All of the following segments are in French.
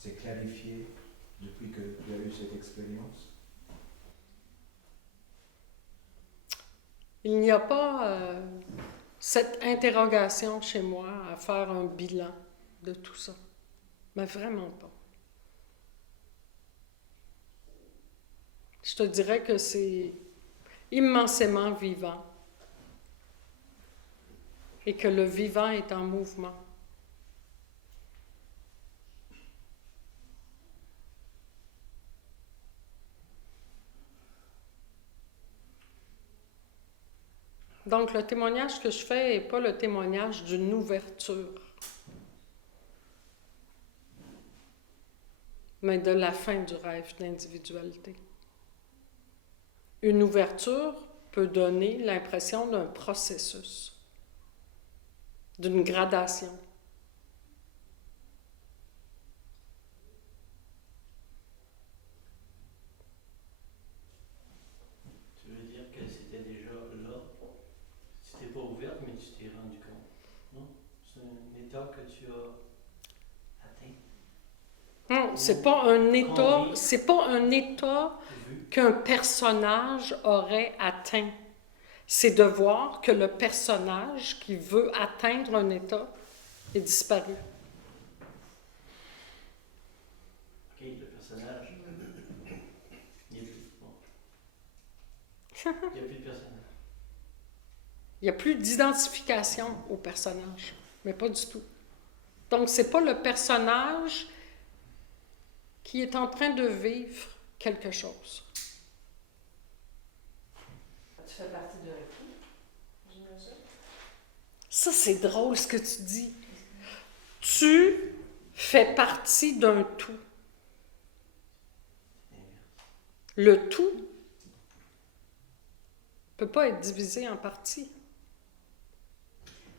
s'est clarifié depuis que tu as eu cette expérience? Il n'y a pas cette interrogation chez moi à faire un bilan de tout ça. Mais vraiment pas. Je te dirais que c'est immensément vivant et que le vivant est en mouvement. Donc, le témoignage que je fais n'est pas le témoignage d'une ouverture, mais de la fin du rêve d'individualité. Une ouverture peut donner l'impression d'un processus, d'une gradation. Tu veux dire que c'était déjà là? Tu n'étais pas ouverte, mais tu t'es rendu compte, non? C'est un état que tu as atteint? Non, c'est pas un état qu'un personnage aurait atteint. C'est de voir que le personnage qui veut atteindre un état est disparu. Ok, le personnage. Il n'y a plus. Bon. Il n'y a plus de personnage. Il n'y a plus d'identification au personnage, mais pas du tout. Donc, c'est pas le personnage qui est en train de vivre quelque chose. Tu fais partie d'un tout, j'imagine. Ça, c'est drôle ce que tu dis. Tu fais partie d'un tout. Le tout ne peut pas être divisé en parties.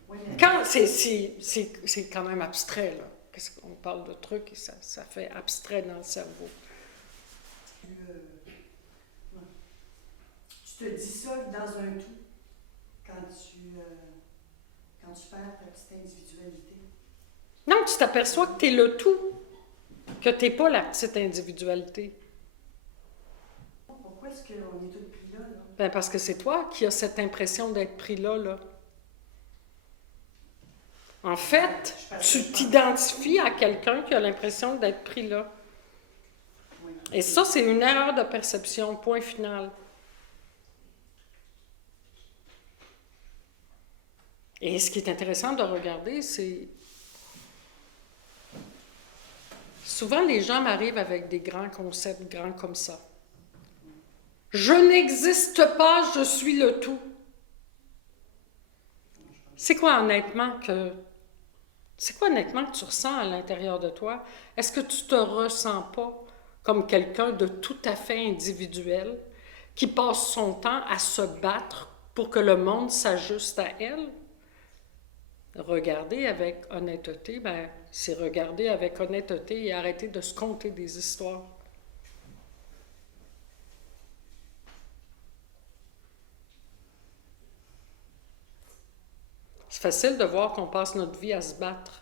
Oui, Quand c'est quand même abstrait, là. Qu'est-ce qu'on parle de trucs et ça fait abstrait dans le cerveau. tu te dissolves dans un tout quand tu perds ta petite individualité. Non, tu t'aperçois que tu es le tout, que tu n'es pas la petite individualité. Pourquoi est-ce qu'on est tous pris là? Ben parce que c'est toi qui as cette impression d'être pris là. En fait, tu t'identifies à quelqu'un qui a l'impression d'être pris là. Oui. Et ça, c'est une erreur de perception, point final. Et ce qui est intéressant de regarder, c'est... Souvent, les gens m'arrivent avec des grands concepts, grands comme ça. Je n'existe pas, je suis le tout. C'est quoi honnêtement que tu ressens à l'intérieur de toi? Est-ce que tu te ressens pas comme quelqu'un de tout à fait individuel qui passe son temps à se battre pour que le monde s'ajuste à elle? Regarder avec honnêteté, c'est regarder avec honnêteté et arrêter de se conter des histoires. C'est facile de voir qu'on passe notre vie à se battre.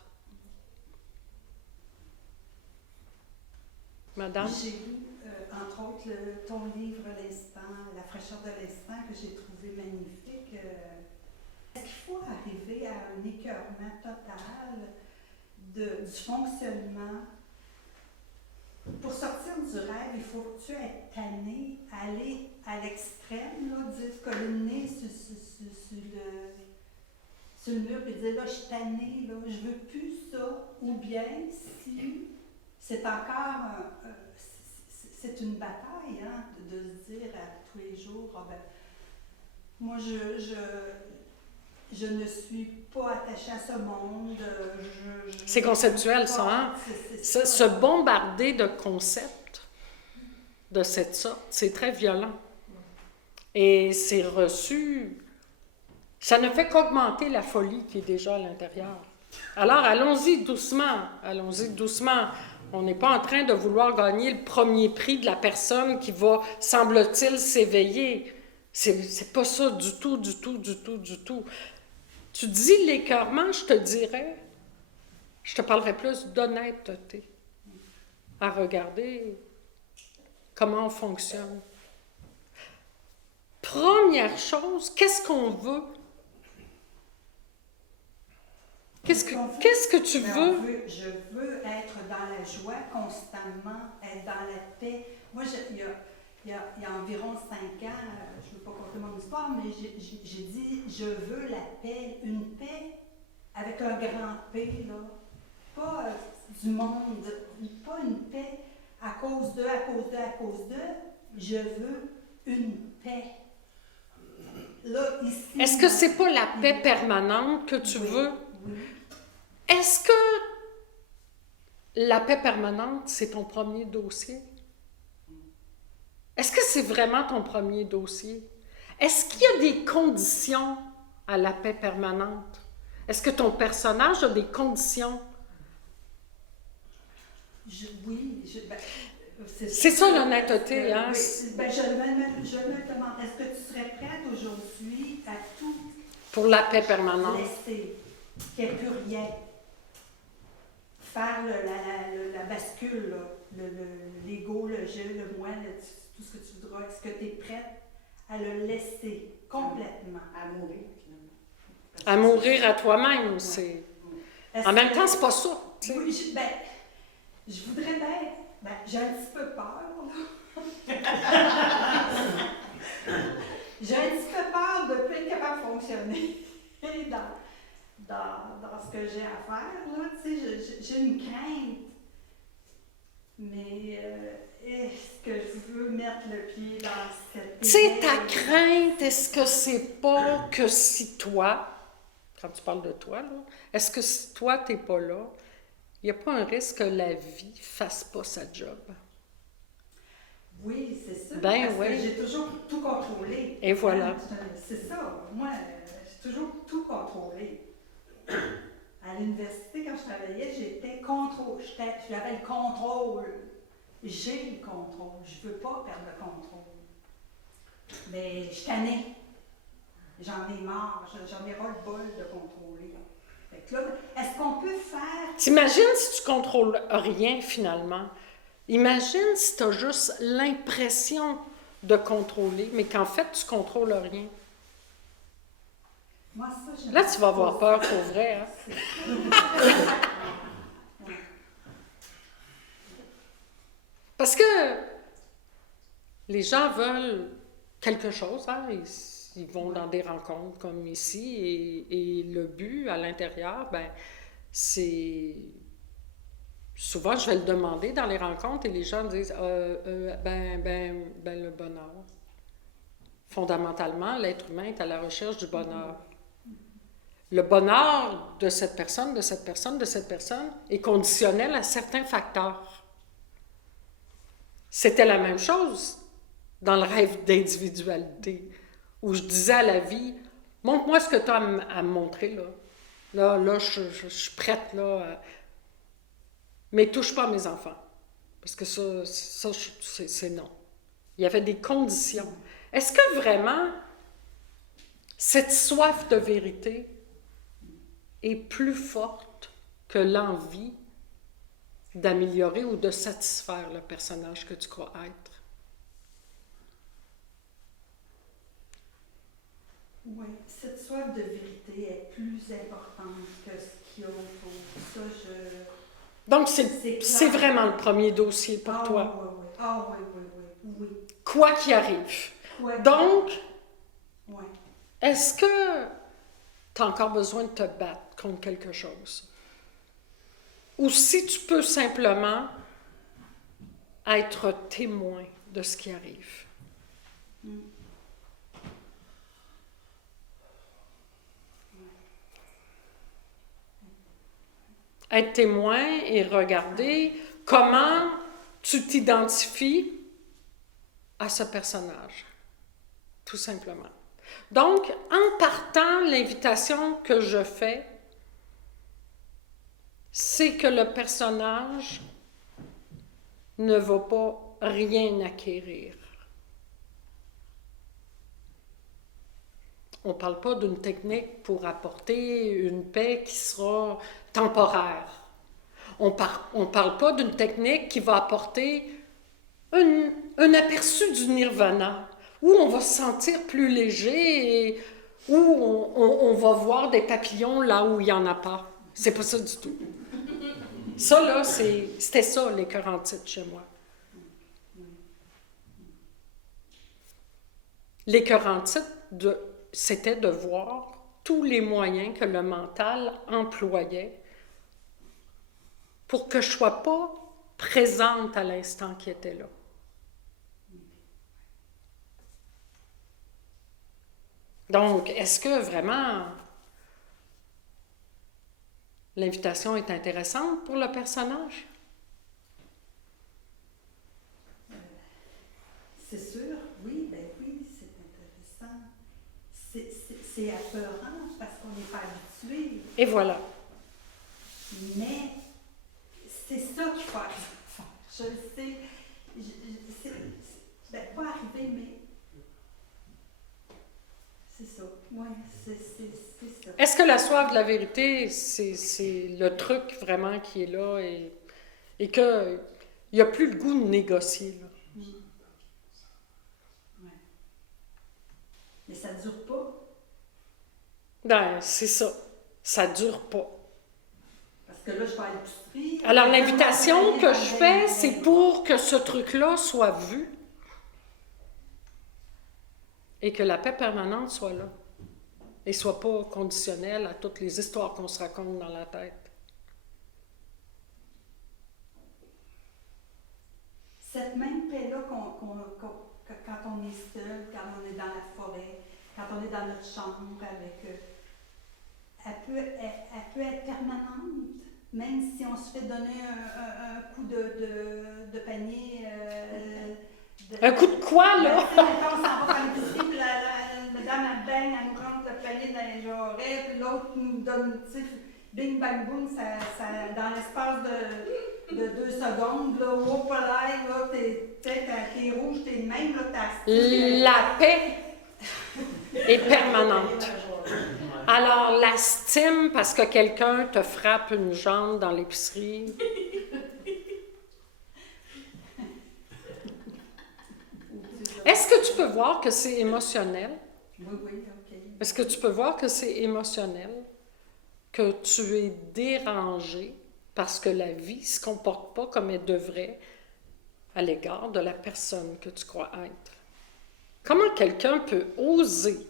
Madame? J'ai lu, entre autres, ton livre L'instant, La fraîcheur de l'instant, que j'ai trouvé magnifique. Est-ce qu'il faut arriver à un écœurement total du fonctionnement? Pour sortir du rêve, il faut-tu être tanné, aller à l'extrême, là, dire se coller le nez sur le mur et dire là, je suis tanné, là, je veux plus ça, ou bien si c'est encore c'est une bataille, hein, de se dire à tous les jours, moi je ne suis pas attachée à ce monde. C'est conceptuel, ça, hein? Se bombarder de concepts de cette sorte, c'est très violent. Et c'est reçu... Ça ne fait qu'augmenter la folie qui est déjà à l'intérieur. Alors, allons-y doucement. On n'est pas en train de vouloir gagner le premier prix de la personne qui va, semble-t-il, s'éveiller. C'est pas ça du tout. Tu dis l'écœurement, je te parlerais plus d'honnêteté. à regarder comment on fonctionne. Première chose, qu'est-ce qu'on veut? Qu'est-ce que tu Mais veux? je veux être dans la joie constamment, être dans la paix. Moi, il y a environ 5 ans, je ne veux pas compter mon histoire, mais j'ai dit, je veux la paix, une paix avec un grand P, là. Pas du monde, pas une paix à cause de, à cause de, à cause de. Je veux une paix. Là, ici. Est-ce que c'est pas la paix permanente que tu veux? Oui. Est-ce que la paix permanente, c'est ton premier dossier? Est-ce que c'est vraiment ton premier dossier? Est-ce qu'il y a des conditions à la paix permanente? Est-ce que ton personnage a des conditions? C'est ça l'honnêteté, hein? Oui, ben, je me demande, est-ce que tu serais prête aujourd'hui à tout Pour la paix permanente. laisser, qu'il n'y ait plus rien, faire la bascule, là, l'ego, le je, le moi, tout ce que tu voudras, est-ce que tu es prête à le laisser complètement? À mourir, finalement. À mourir à toi-même, c'est... En même temps, c'est pas ça, tu sais. Oui, je voudrais bien, j'ai un petit peu peur, là. J'ai un petit peu peur de ne plus être capable de fonctionner dans ce que j'ai à faire, là, tu sais, j'ai une crainte. Mais est-ce que je veux mettre le pied dans cette... Tu sais, ta crainte, est-ce que c'est pas que si toi, quand tu parles de toi, là, est-ce que si toi, t'es pas là, il n'y a pas un risque que la vie fasse pas sa job? Oui, c'est ça. Ben parce oui. que j'ai toujours tout contrôlé. Et voilà. C'est ça. Moi, j'ai toujours tout contrôlé. À l'université, quand je travaillais, j'avais le contrôle. J'ai le contrôle. Je ne veux pas perdre le contrôle. Mais je suis tannée. J'en ai marre. J'en ai ras-le-bol de contrôler. Fait que là, est-ce qu'on peut faire... T'imagines si tu contrôles rien, finalement. Imagine si tu as juste l'impression de contrôler, mais qu'en fait, tu contrôles rien. Moi, ça, Là, tu vas avoir peur pour vrai, hein? Parce que les gens veulent quelque chose, hein? Ils vont dans des rencontres comme ici, et le but à l'intérieur, ben, c'est... Souvent, je vais le demander dans les rencontres et les gens disent le bonheur. Fondamentalement, l'être humain est à la recherche du bonheur. Le bonheur de cette personne est conditionnel à certains facteurs. C'était la même chose dans le rêve d'individualité, où je disais à la vie, montre-moi ce que tu as à me montrer, là. Là, je suis prête, là. Mais touche pas à mes enfants. Parce que ça c'est non. Il y avait des conditions. Est-ce que vraiment, cette soif de vérité est plus forte que l'envie d'améliorer ou de satisfaire le personnage que tu crois être? Oui, cette soif de vérité est plus importante que ce qu'il y a autour. Ça, Donc, c'est vraiment le premier dossier pour toi. Oui, oui. Ah oui. Quoi qu'il arrive. Donc, est-ce que tu as encore besoin de te battre contre quelque chose? Ou si tu peux simplement être témoin de ce qui arrive? Être témoin et regarder comment tu t'identifies à ce personnage, tout simplement. Donc, en partant, l'invitation que je fais, c'est que le personnage ne va pas rien acquérir. On ne parle pas d'une technique pour apporter une paix qui sera temporaire. On parle pas d'une technique qui va apporter un aperçu du nirvana, où on va se sentir plus léger et où on va voir des papillons là où il n'y en a pas. C'est pas ça du tout. Ça, là, c'était ça, les Quarantites chez moi. Les Quarantites, c'était de voir tous les moyens que le mental employait pour que je ne sois pas présente à l'instant qui était là. Donc, est-ce que vraiment l'invitation est intéressante pour le personnage? C'est sûr, oui, ben oui, c'est intéressant. C'est apeurant parce qu'on n'est pas habitué, Et voilà. mais c'est ça qu'il faut arriver. Je le sais, pas arriver, mais c'est ça. Oui, c'est ça. Est-ce que la soif de la vérité, c'est le truc vraiment qui est là et qu'il n'y a plus le goût de négocier, là? Ouais. Mais ça ne dure pas. Ben, c'est ça. Ça ne dure pas. Parce que là, je vais à l'épicerie. Alors, l'invitation que je fais, c'est pour que ce truc-là soit vu et que la paix permanente soit là et soit pas conditionnelle à toutes les histoires qu'on se raconte dans la tête. Cette même paix-là quand on est seul, quand on est dans la forêt, quand on est dans notre chambre avec elle peut être permanente, même si on se fait donner un coup de panier. Un coup de quoi, là? Quand on s'en va faire l'épicerie, puis la dame, elle baigne, elle nous rentre le panier dans les oreilles, puis l'autre nous donne, tu sais, bing, bang, boom, dans l'espace de 2 secondes, là, hop là, t'es rouge, t'es de même, là, La paix est permanente. Alors, la stime parce que quelqu'un te frappe une jambe dans l'épicerie. Est-ce que tu peux voir que c'est émotionnel? Oui, ok. Est-ce que tu peux voir que c'est émotionnel? Que tu es dérangé parce que la vie ne se comporte pas comme elle devrait à l'égard de la personne que tu crois être? Comment quelqu'un peut oser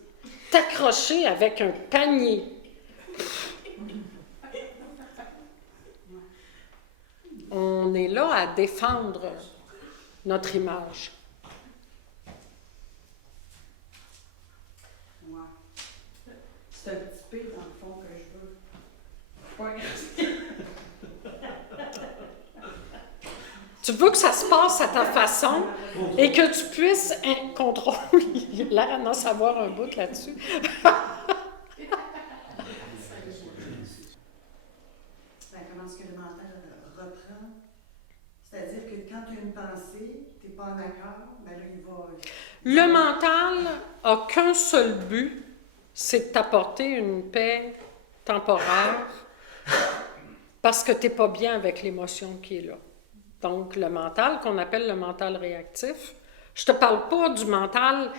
t'accrocher avec un panier? On est là à défendre notre image. Ouais. C'est un petit peu, dans le fond, que je veux. Ouais. Tu veux que ça se passe à ta façon et que tu puisses contrôler. Il a l'air à en savoir un bout là-dessus. Comment est-ce que le mental reprend? C'est-à-dire que quand tu as une pensée, tu n'es pas en accord, ben là, il va... Le mental a qu'un seul but, c'est de t'apporter une paix temporaire parce que tu n'es pas bien avec l'émotion qui est là. Donc, le mental, qu'on appelle le mental réactif, je ne te parle pas du mental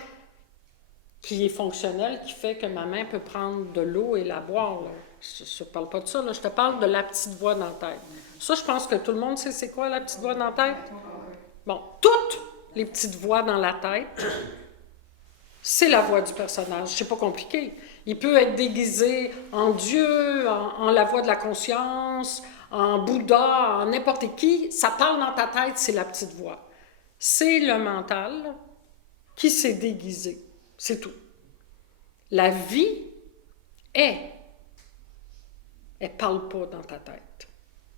qui est fonctionnel, qui fait que ma main peut prendre de l'eau et la boire. Là. Je ne parle pas de ça, là. Je te parle de la petite voix dans la tête. Ça, je pense que tout le monde sait c'est quoi la petite voix dans la tête. Bon, toutes les petites voix dans la tête, c'est la voix du personnage. C'est pas compliqué. Il peut être déguisé en Dieu, en la voix de la conscience, en Bouddha, en n'importe qui. Ça parle dans ta tête, c'est la petite voix. C'est le mental qui s'est déguisé. C'est tout. La vie est. Elle ne parle pas dans ta tête.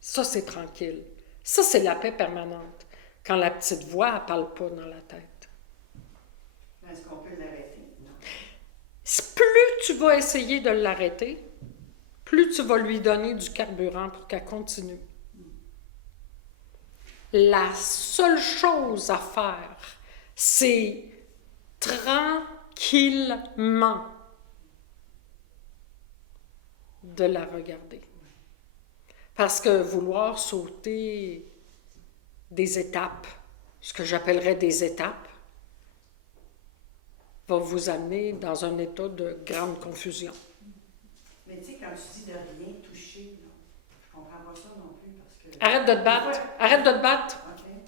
Ça, c'est tranquille. Ça, c'est la paix permanente. Quand la petite voix ne parle pas dans la tête. Est-ce qu'on peut l'arrêter? Non. Plus tu vas essayer de l'arrêter, plus tu vas lui donner du carburant pour qu'elle continue. La seule chose à faire, c'est tranquillement de la regarder. Parce que vouloir sauter des étapes, ce que j'appellerais des étapes, va vous amener dans un état de grande confusion. Mais tu sais, quand tu dis de rien toucher, là, je comprends pas ça non plus parce que. Arrête de te battre. Arrête de te battre. OK. Ouais.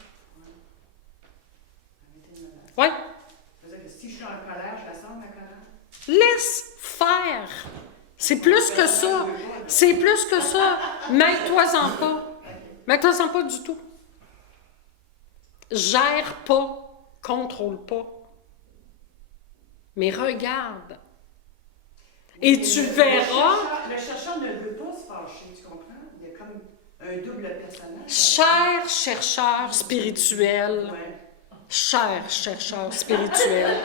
Arrêtez de me battre. Ouais. Ça veut dire que si je suis en colère, je la sens ma colère. Laisse faire. C'est plus que ça. C'est plus que ça. Mets-toi-en pas. Mets-toi-en pas du tout. Gère pas. Contrôle pas. Mais regarde. Et tu verras. Le chercheur ne veut pas se fâcher, tu comprends? Il y a comme un double personnage. Cher chercheur spirituel. Ouais. Cher chercheur spirituel.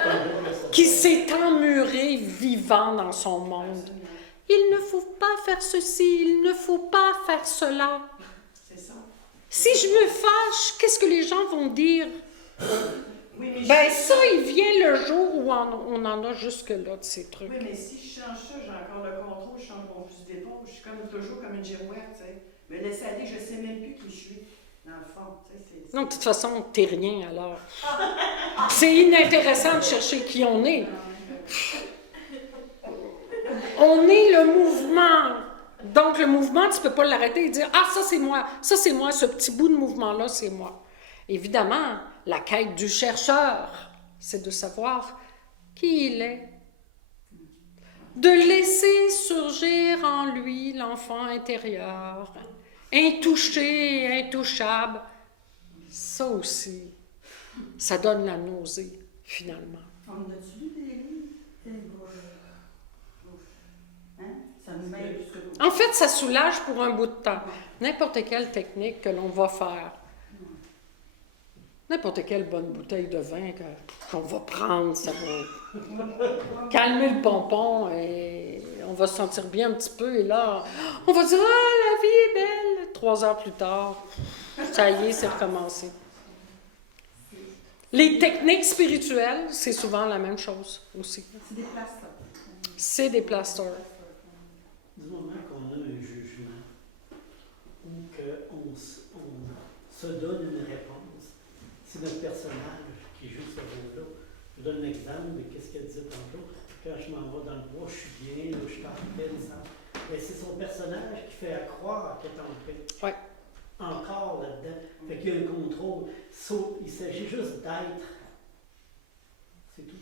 Qui s'est emmuré vivant dans son monde. Il ne faut pas faire ceci, il ne faut pas faire cela. C'est ça. Si je me fâche, qu'est-ce que les gens vont dire? Oui, mais Ben ça, il vient le jour où on en a jusque-là de ces trucs. Oui, mais si je change ça, j'ai encore le contrôle, je change mon fusil d'épaule, je suis comme toujours comme une girouette, tu sais. Me laisser aller, je sais même plus qui je suis, dans le fond, tu sais. Non, de toute façon, t'es rien alors. C'est inintéressant de chercher qui on est. On est le mouvement. Donc, le mouvement, tu ne peux pas l'arrêter et dire « Ah, ça, c'est moi. Ça, c'est moi. Ce petit bout de mouvement-là, c'est moi. » Évidemment, la quête du chercheur, c'est de savoir qui il est. De laisser surgir en lui l'enfant intérieur, intouché, intouchable. Ça aussi, ça donne la nausée, finalement. On a-tu lu des livres? Hein? Ça nous met jusque là. En fait, ça soulage pour un bout de temps. N'importe quelle technique que l'on va faire, n'importe quelle bonne bouteille de vin qu'on va prendre, ça va calmer le pompon et on va se sentir bien un petit peu. Et là, on va dire « Ah, la vie est belle! » 3 heures plus tard, ça y est, c'est recommencé. Les techniques spirituelles, c'est souvent la même chose aussi. C'est des plasters. C'est des plasters. Du moment qu'on a un jugement ou qu'on se donne une réponse, c'est notre personnage qui joue ce rôle-là. Je donne un exemple de ce qu'elle disait tantôt. Quand je m'en vais dans le bois, je suis bien, là, je suis en paix, mais c'est son personnage qui fait croire qu'elle est en paix. Ouais. Encore là-dedans. Fait qu'il y a un contrôle. Il s'agit juste d'être. C'est tout.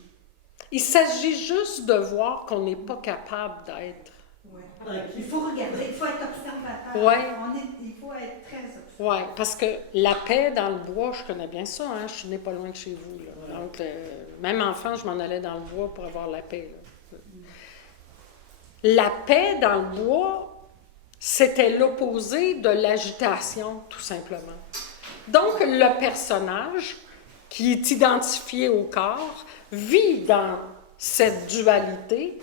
Il s'agit juste de voir qu'on n'est pas capable d'être. Ouais. Ok. Il faut regarder, il faut être observateur. Ouais. Il faut être très observateur. Oui, parce que la paix dans le bois, je connais bien ça, hein? Je suis née pas loin de chez vous. Là. Ouais. Donc, même enfant, je m'en allais dans le bois pour avoir la paix. Là. La paix dans le bois, c'était l'opposé de l'agitation, tout simplement. Donc, le personnage qui est identifié au corps vit dans cette dualité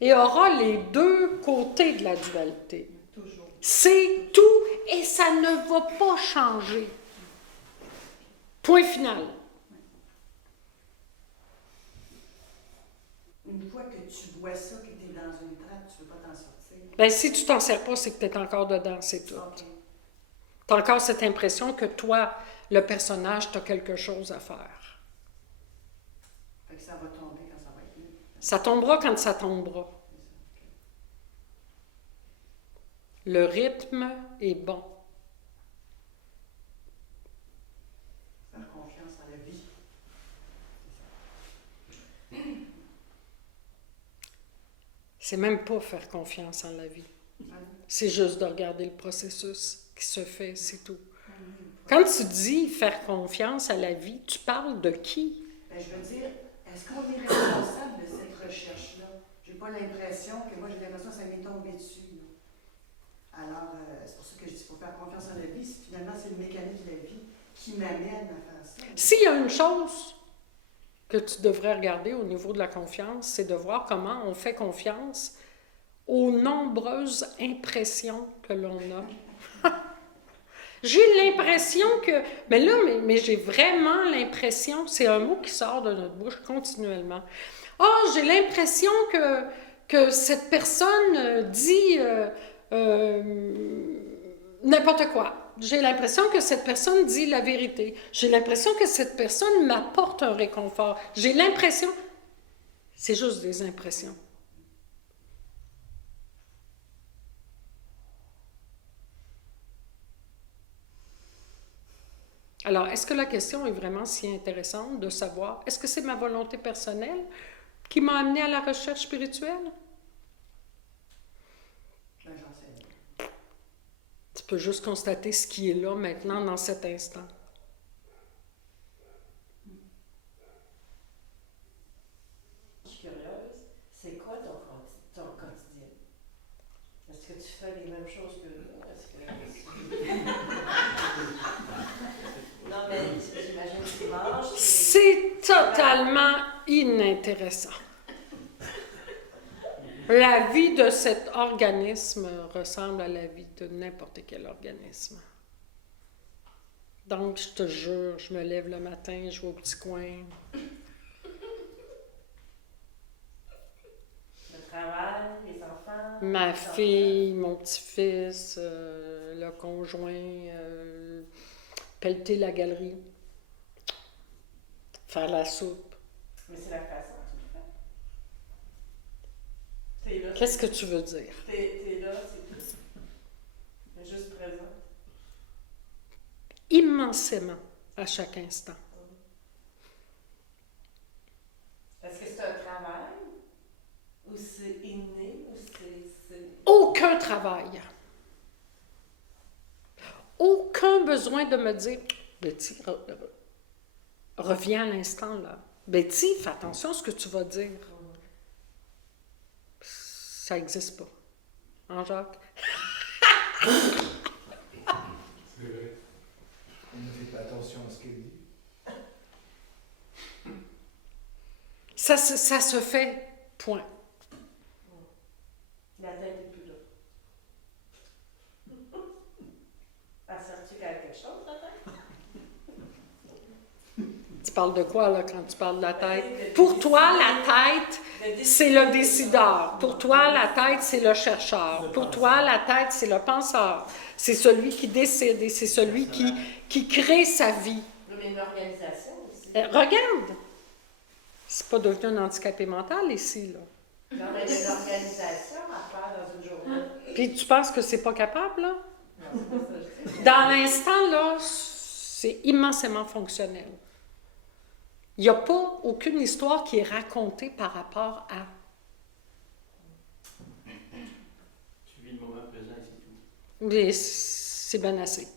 et aura les deux côtés de la dualité. Toujours. C'est tout et ça ne va pas changer. Point final. Une fois que tu vois ça, que tu es dans une trappe, tu ne veux pas t'en sortir. Ben, si tu t'en sers pas, c'est que tu es encore dedans, c'est tout. Ok. Tu as encore cette impression que toi, le personnage, tu as quelque chose à faire. Fait que ça va tomber quand ça va être mieux. Ça tombera quand ça tombera. Le rythme est bon. Faire confiance en la vie. C'est même pas faire confiance en la vie. C'est juste de regarder le processus qui se fait, c'est tout. Quand tu dis faire confiance à la vie, tu parles de qui? Ben, je veux dire, est-ce qu'on est responsable de cette recherche-là? J'ai pas l'impression que moi, j'ai l'impression que ça m'est tombé dessus. Là. Alors, c'est pour ça que je dis qu'il faut faire confiance en la vie. Finalement, c'est le mécanisme de la vie qui m'amène à faire ça. S'il y a une chose que tu devrais regarder au niveau de la confiance, c'est de voir comment on fait confiance aux nombreuses impressions que l'on a. J'ai l'impression que... Mais là, mais j'ai vraiment l'impression, c'est un mot qui sort de notre bouche continuellement. Ah, j'ai l'impression que cette personne dit... N'importe quoi. J'ai l'impression que cette personne dit la vérité. J'ai l'impression que cette personne m'apporte un réconfort. J'ai l'impression... C'est juste des impressions. Alors, est-ce que la question est vraiment si intéressante de savoir, est-ce que c'est ma volonté personnelle qui m'a amené à la recherche spirituelle? Ben, j'en sais rien. Tu peux juste constater ce qui est là maintenant, dans cet instant. Je suis curieuse, c'est quoi ton quotidien? Est-ce que tu fais les mêmes choses que nous? Est-ce que... Non, mais j'imagine que tu manges. C'est totalement inintéressant. La vie de cet organisme ressemble à la vie de n'importe quel organisme. Donc, je te jure, je me lève le matin, je vais au petit coin. Le travail, les enfants. Ma les fille, mon petit-fils, le conjoint, pelleter la galerie, faire la soupe. enfants. Mais c'est la façon que tu le fais. T'es là. Qu'est-ce que tu veux dire? T'es là, c'est tout. Mais juste présent. Immensément, à chaque instant. Est-ce que c'est un travail? Ou c'est inné? Ou c'est... Aucun travail. Aucun besoin de me dire, Betty, reviens à l'instant là. Betty, fais attention à ce que tu vas dire. Ça n'existe pas. Hein, Jacques? C'est vrai. On ne fait pas attention à ce qu'elle dit. Ça se fait, point. La tête n'est plus là. Elle sert-tu quelque chose, la tête? Tu parles de quoi, là, quand tu parles de la tête? Pour toi, la tête, c'est le décideur. Pour toi, la tête, c'est le chercheur. Pour toi, la tête, c'est le penseur. C'est celui qui décide et c'est celui qui crée sa vie. Mais une organisation aussi. Regarde! C'est pas devenu un handicapé mental ici, là. Non, mais il y a une organisation à faire dans une journée. Puis tu penses que c'est pas capable, là? Non, c'est pas ça que je dis. Dans l'instant, là, c'est immensément fonctionnel. Il n'y a pas aucune histoire qui est racontée par rapport à... Tu vis le moment présent et c'est tout. Mais c'est bien assez.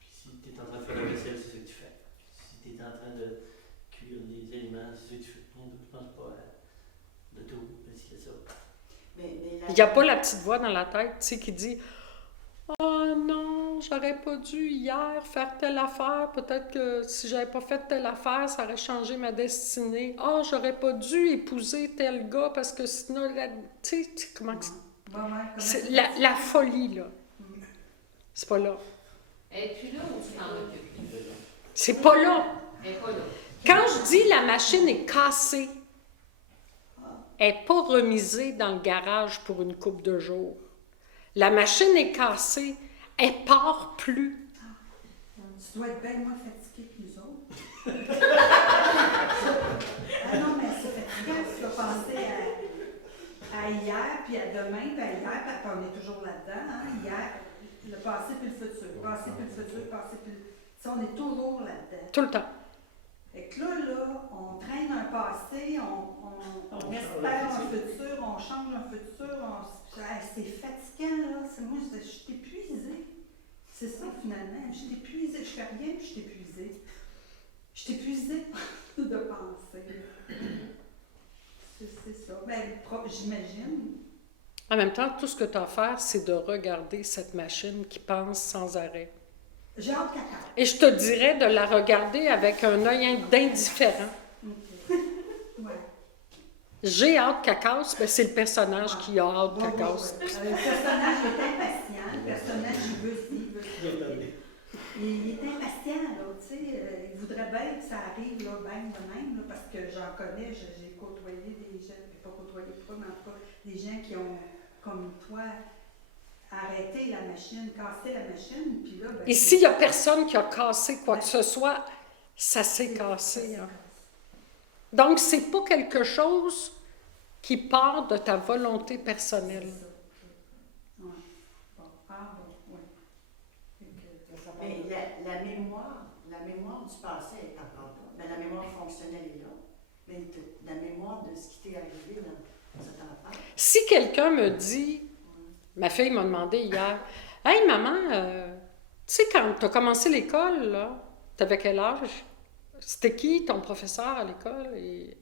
Puis si tu es en train de faire la vaisselle, c'est ce que tu fais. Si tu es en train de cuire des aliments, c'est ce que tu fais. Ne pense pas à l'auto, parce qu'il y a ça. Mais Il n'y a pas la petite voix dans la tête, tu sais, qui dit « Oh non, j'aurais pas dû hier faire telle affaire. Peut-être que si j'avais pas fait telle affaire, ça aurait changé ma destinée. Oh, j'aurais pas dû épouser tel gars parce que sinon... » Tu sais, comment... C'est la folie, là. C'est pas là. Es tu là ou tu t'en occupes? C'est pas là. Elle est pas là. Quand je dis la machine est cassée, elle n'est pas remisée dans le garage pour une couple de jours. La machine est cassée, elle part plus. Tu dois être bien moins fatigué que nous autres. Ah non, mais c'est fatigant, tu vas penser à hier, puis à demain, puis à hier, puis on est toujours là-dedans, hein? Hier, le passé puis le futur, passé puis le futur, passé puis le... Tu sais, on est toujours là-dedans. Tout le temps. Fait que là, on traîne un passé, on espère un futur, on change un futur, c'est fatigant, là. Moi, je suis épuisée. C'est ça, finalement. Je suis épuisée. Je fais rien, puis je suis épuisée. Je suis épuisée de penser. C'est ça. Ben, j'imagine. En même temps, tout ce que tu as à faire, c'est de regarder cette machine qui pense sans arrêt. J'ai hâte qu'elle casse. Et je te dirais de la regarder avec un œil d'indifférent. Ouais. J'ai hâte qu'elle casse, ben c'est le personnage qui a hâte qu'elle casse. Le personnage est impatient. Le personnage, il veut il est impatient, là, tu sais. Il voudrait bien que ça arrive, là, bien de même, là, parce que j'en connais, j'ai côtoyé des gens, pas côtoyé, mais en tout cas, des gens qui ont, comme toi, arrêter la machine, casser la machine, puis là... Ben, Et s'il n'y a personne qui a cassé quoi que ce soit, ça s'est cassé. Hein. Donc, c'est pas quelque chose qui part de ta volonté personnelle. C'est ça. Ouais. Bon. Ah bon, oui. Mais la mémoire du passé, elle t'en parle pas. Mais la mémoire fonctionnelle est là. Mais la mémoire de ce qui t'est arrivé, là, ça t'en parle. Si quelqu'un me dit, ma fille m'a demandé hier, « Hey maman, tu sais, quand tu as commencé l'école, là, t'avais quel âge? C'était qui ton professeur à l'école? » Et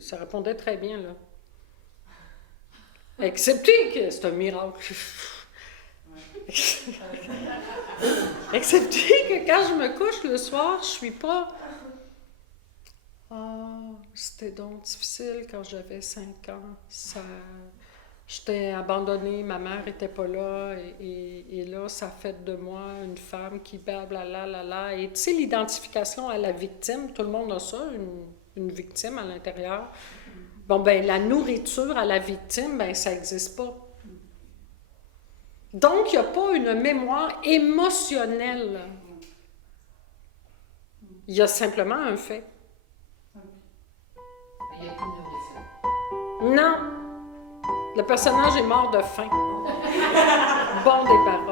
ça répondait très bien, là. Excepté que c'est un miracle. Excepté que quand je me couche le soir, je suis pas... Ah, c'était donc difficile quand j'avais 5 ans. J'étais abandonnée, ma mère n'était pas là, et là, ça fait de moi une femme qui blablabla. Et tu sais, l'identification à la victime, tout le monde a ça, une victime à l'intérieur. Bon, ben la nourriture à la victime, ben ça n'existe pas. Donc, il n'y a pas une mémoire émotionnelle. Il y a simplement un fait. Il y a plus de nourriture. Non! Le personnage est mort de faim. Bon des paroles.